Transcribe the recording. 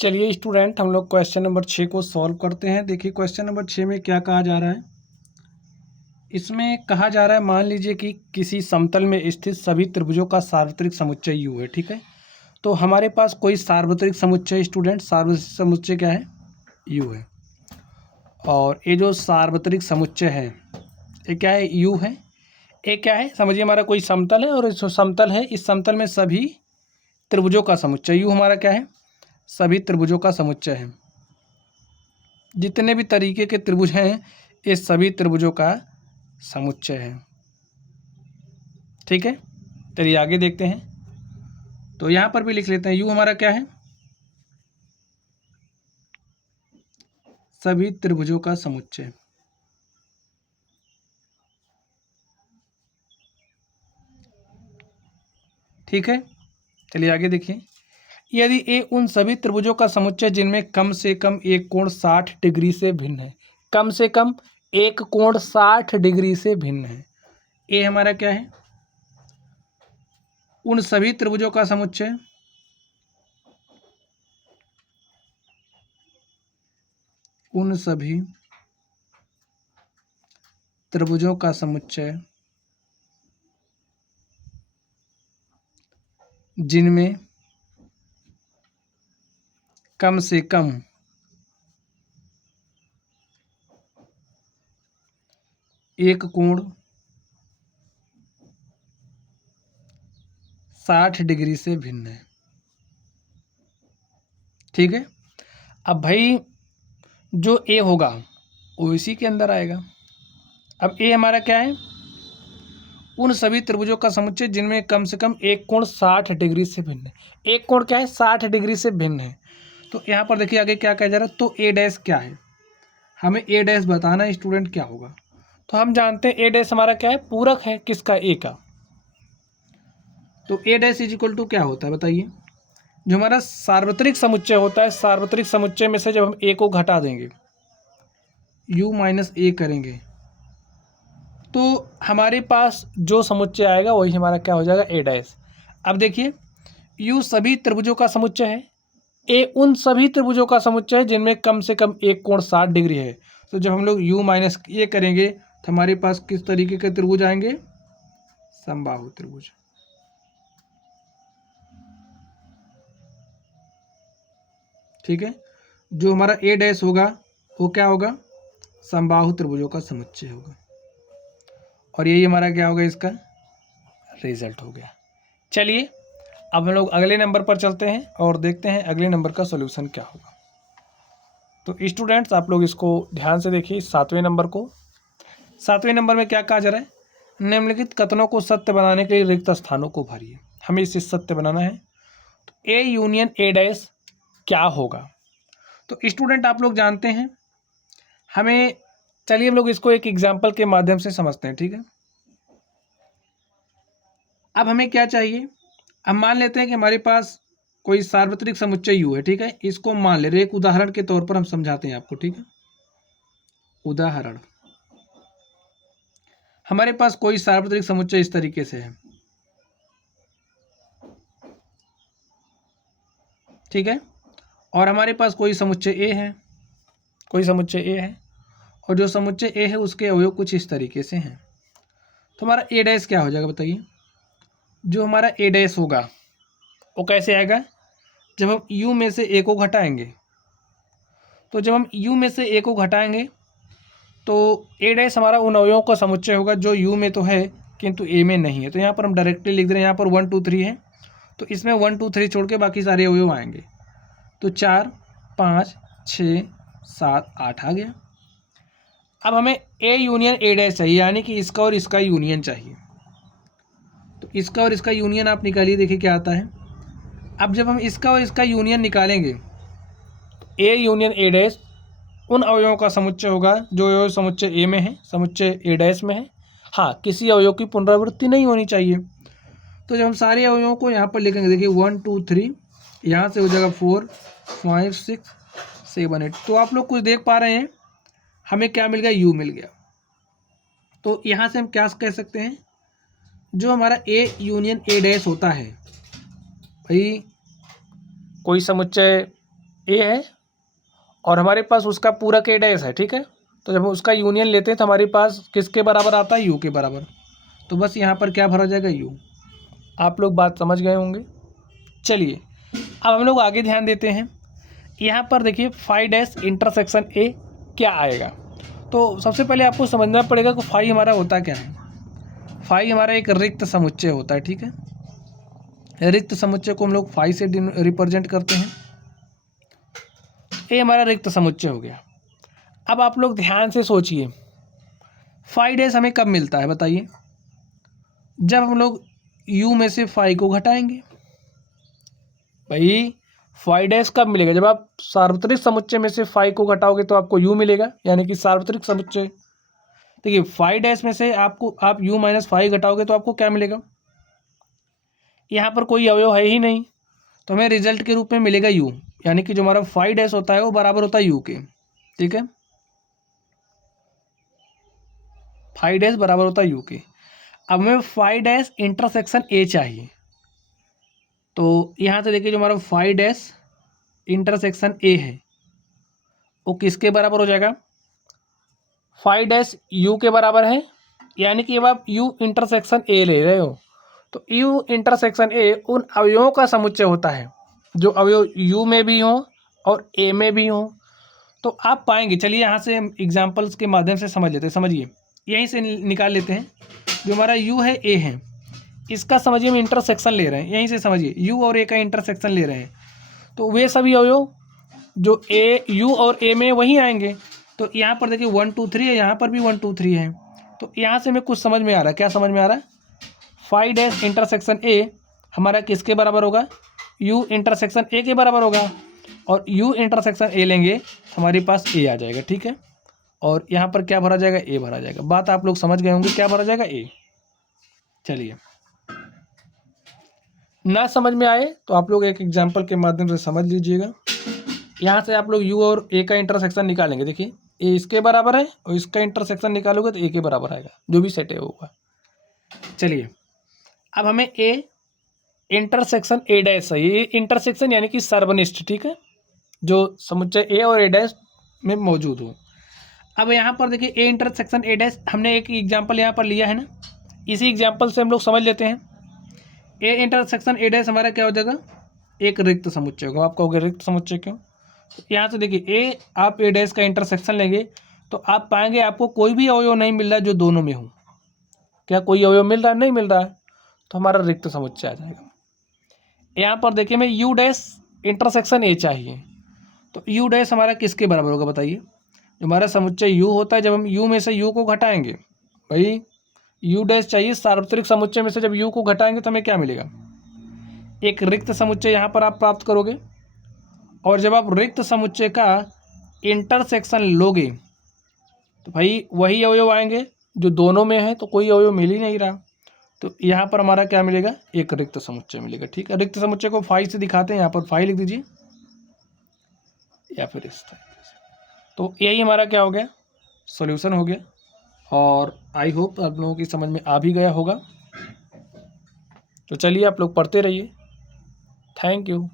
चलिए स्टूडेंट, हम लोग क्वेश्चन नंबर 6 को सॉल्व करते हैं। देखिए क्वेश्चन नंबर 6 में क्या कहा जा रहा है। इसमें कहा जा रहा है, मान लीजिए कि किसी समतल में स्थित सभी त्रिभुजों का सार्वत्रिक समुच्चय यू है। ठीक है, तो हमारे पास कोई सार्वत्रिक समुच्चय, स्टूडेंट सार्वत्रिक समुच्चय क्या है, यू है। और ये जो सार्वत्रिक समुच्चय है ये क्या है, यू है। ये क्या है, समझिए हमारा कोई समतल है और इस समतल है, इस समतल में सभी त्रिभुजों का समुच्चय यू हमारा क्या है, सभी त्रिभुजों का समुच्चय है। जितने भी तरीके के त्रिभुज हैं ये सभी त्रिभुजों का समुच्चय है। ठीक है, चलिए आगे देखते हैं। तो यहाँ पर भी लिख लेते हैं, यू हमारा क्या है, सभी त्रिभुजों का समुच्चय। ठीक है, चलिए आगे देखिए। यदि ए उन सभी त्रिभुजों का समुच्चय जिनमें कम से कम एक कोण 60 डिग्री से भिन्न है, कम से कम एक कोण 60 डिग्री से भिन्न है। ए हमारा क्या है, उन सभी त्रिभुजों का समुच्चय, उन सभी त्रिभुजों का समुच्चय जिनमें कम से कम एक कोण 60 डिग्री से भिन्न है। ठीक है, अब भाई जो ए होगा वो इसी के अंदर आएगा। अब ए हमारा क्या है, उन सभी त्रिभुजों का समुच्चय जिनमें कम से कम एक कोण 60 डिग्री से भिन्न है। एक कोण क्या है, 60 डिग्री से भिन्न है। तो यहाँ पर देखिए आगे क्या कहा जा रहा है, तो ए डैश क्या है, हमें ए डैश बताना है स्टूडेंट क्या होगा। तो हम जानते हैं ए डैश हमारा क्या है, पूरक है किसका, ए का। तो ए डैश इज इक्वल टू क्या होता है बताइए, जो हमारा सार्वत्रिक समुच्चय होता है, सार्वत्रिक समुच्चय में से जब हम ए को घटा देंगे, यू माइनस ए करेंगे, तो हमारे पास जो समुच्चय आएगा वही हमारा क्या हो जाएगा, ए डैश। अब देखिए यू सभी त्रिभुजों का समुच्चय है, ए उन सभी त्रिभुजों का समुच्चय है जिनमें कम से कम एक कोण 60 डिग्री है। तो जब हम लोग यू माइनस ए करेंगे तो हमारे पास किस तरीके के त्रिभुज आएंगे, समबाहु त्रिभुज। ठीक है, जो हमारा ए डैश होगा वो क्या होगा, समबाहु त्रिभुजों का समुच्चय होगा। और यही हमारा क्या होगा, इसका रिजल्ट हो गया। चलिए अब हम लोग अगले नंबर पर चलते हैं और देखते हैं अगले नंबर का सॉल्यूशन क्या होगा। तो स्टूडेंट्स आप लोग इसको ध्यान से देखिए, 7वें नंबर को। 7वें नंबर में क्या कहा जा रहा है, निम्नलिखित कथनों को सत्य बनाने के लिए रिक्त स्थानों को भरिए। हमें इसे सत्य बनाना है। तो ए यूनियन ए डैश क्या होगा। तो स्टूडेंट आप लोग जानते हैं, हमें चलिए हम लोग इसको एक एग्जाम्पल के माध्यम से समझते हैं। ठीक है, अब हमें क्या चाहिए, हम मान लेते हैं कि हमारे पास कोई सार्वत्रिक समुच्चय यू है। ठीक है, इसको मान ले रहे, एक उदाहरण के तौर पर हम समझाते हैं आपको। ठीक है, उदाहरण, हमारे पास कोई सार्वत्रिक समुच्चय इस तरीके से है। ठीक है, और हमारे पास कोई समुच्चय ए है, कोई समुच्चय ए है, और जो समुच्चय ए है उसके अवयव कुछ इस तरीके से हैं। तो हमारा ए डैश क्या हो जाएगा बताइए, जो हमारा ए डैश होगा वो कैसे आएगा, जब हम यू में से ए को घटाएंगे। तो जब हम यू में से ए को घटाएंगे तो ए डैश हमारा उन अवयवों का समुच्चय होगा जो यू में तो है किंतु ए में नहीं है। तो यहाँ पर हम डायरेक्टली लिख दे रहे हैं, यहाँ पर 1 2 3 है, तो इसमें 1 2 3 छोड़ के बाकी सारे अवयव आएंगे। तो 4 5 6 7 8 आ गया। अब हमें ए यूनियन ए डैश चाहिए, यानी कि इसका और इसका यूनियन चाहिए। तो इसका और इसका यूनियन आप निकालिए, देखिए क्या आता है। अब जब हम इसका और इसका यूनियन निकालेंगे, ए यूनियन ए डैश उन अवयवों का समुच्चय होगा जो अवयव समुच्चय ए में है, समुच्चय ए डैश में है। हाँ, किसी अवयव की पुनरावृत्ति नहीं होनी चाहिए। तो जब हम सारे अवयवों को यहाँ पर लिखेंगे, देखिए 1 2 3, यहाँ से हो जाएगा 4 5 6 7 8। तो आप लोग कुछ देख पा रहे हैं, हमें क्या मिल गया, यू मिल गया। तो यहाँ से हम क्या कह सकते हैं, जो हमारा ए यूनियन ए डैश होता है, भाई कोई समुच्चय ए है और हमारे पास उसका पूरा के डैश है, ठीक है। तो जब हम उसका यूनियन लेते हैं तो हमारे पास किसके बराबर आता है, यू के बराबर। तो बस यहाँ पर क्या भरा जाएगा, यू। आप लोग बात समझ गए होंगे। चलिए अब हम लोग आगे ध्यान देते हैं। यहाँ पर देखिए फाई डैश इंटरसेक्शन ए क्या आएगा। तो सबसे पहले आपको समझना पड़ेगा कि फाई हमारा होता क्या है। फाई हमारा एक रिक्त समुच्चय होता है, ठीक है। रिक्त समुच्चय को हम लोग फाई से रिप्रेजेंट करते हैं। ये हमारा रिक्त समुच्चय हो गया। अब आप लोग ध्यान से सोचिए, फाई डैश हमें कब मिलता है बताइए, जब हम लोग यू में से फाई को घटाएंगे। भाई फाई डैश कब मिलेगा, जब आप सार्वत्रिक समुच्चय में से फाई को घटाओगे तो आपको यू मिलेगा, यानी कि सार्वत्रिक समुच्चय। देखिए फाई डैश में से आप यू माइनस फाई घटाओगे तो आपको क्या मिलेगा, यहाँ पर कोई अवयव है ही नहीं, तो हमें रिजल्ट के रूप में मिलेगा यू, यानी कि जो हमारा फाई डैश होता है वो बराबर होता है यू के, ठीक है। फाई डैश बराबर होता है यू के। अब हमें फाई डैश इंटरसेक्शन ए चाहिए। तो यहाँ से देखिए जो हमारा फाई डैश इंटरसेक्शन ए है वो किसके बराबर हो जाएगा, फाई डैश यू के बराबर है, यानी कि जब आप यू इंटरसेक्शन ए ले रहे हो तो यू इंटरसेक्शन ए उन अवयवों का समुच्चय होता है जो अवयव यू में भी हो और ए में भी हो। तो आप पाएंगे, चलिए यहाँ से एग्जाम्पल्स के माध्यम से समझ लेते हैं। समझिए यहीं से निकाल लेते हैं, जो हमारा यू है ए है, इसका समझिए हम इंटरसेक्शन ले रहे हैं, यहीं से समझिए यू और ए का इंटरसेक्शन ले रहे हैं। तो वे सभी अवयव जो ए यू और ए में वहीं आएंगे। तो यहाँ पर देखिए 1 2 3 है, यहाँ पर भी 1 2 3 है। तो यहाँ से हमें कुछ समझ में आ रहा है, क्या समझ में आ रहा है, फाई डैश इंटरसेक्शन ए हमारा किसके बराबर होगा, यू इंटरसेक्शन ए के बराबर होगा। और यू इंटरसेक्शन ए लेंगे तो हमारे पास ए आ जाएगा, ठीक है। और यहाँ पर क्या भरा जाएगा, ए भरा जाएगा। बात आप लोग समझ गए होंगे, क्या भरा जाएगा, ए। चलिए ना समझ में आए तो आप लोग एक एग्जाम्पल के माध्यम से समझ लीजिएगा। यहाँ से आप लोग यू और ए का इंटरसेक्शन निकालेंगे। देखिए ए इसके बराबर है और इसका इंटरसेक्शन निकालोगे तो ए के बराबर आएगा, जो भी सेट है होगा। चलिए अब हमें ए इंटरसेक्शन ए डैश है, ये इंटरसेक्शन यानी कि सर्वनिष्ठ, ठीक है, जो समुच्चय ए और ए डैश में मौजूद हो। अब यहाँ पर देखिए ए इंटरसेक्शन ए डैश हमने एक एग्जाम्पल यहाँ पर लिया है ना, इसी एग्जाम्पल से हम लोग समझ लेते हैं। ए इंटरसेक्शन ए डैश हमारा क्या हो जाएगा, एक रिक्त समुच्चय होगा। आप कहोगे रिक्त समुच्चय क्यों, तो यहाँ से देखिए ए आप ए डैश का इंटरसेक्शन लेंगे तो आप पाएंगे आपको कोई भी अवयव नहीं मिल रहा जो दोनों में हो। क्या कोई अवयव मिल रहा है, नहीं मिल रहा है, तो हमारा रिक्त समुच्चय आ जाएगा। यहाँ पर देखिए हमें यू डैश इंटरसेक्शन ए चाहिए, तो यू डैश हमारा किसके बराबर होगा बताइए, जो हमारा समुच्चय यू होता है, जब हम यू में से यू को घटाएंगे, भाई यू डैश चाहिए सार्वत्रिक समुच्चय में से, जब यू को घटाएंगे तो हमें क्या मिलेगा, एक रिक्त समुच्चय यहाँ पर आप प्राप्त करोगे। और जब आप रिक्त समुच्चय का इंटरसेक्शन लोगे तो भाई वही अवयव आएंगे जो दोनों में है, तो कोई अवयव मिल ही नहीं रहा, तो यहाँ पर हमारा क्या मिलेगा, एक रिक्त समुच्चय मिलेगा, ठीक है। रिक्त समुच्चय को फाई से दिखाते हैं, यहाँ पर फाई लिख दीजिए या फिर इस तरीके से। तो यही हमारा क्या हो गया, सॉल्यूशन हो गया। और आई होप आप लोगों की समझ में आ भी गया होगा। तो चलिए आप लोग पढ़ते रहिए। Thank you.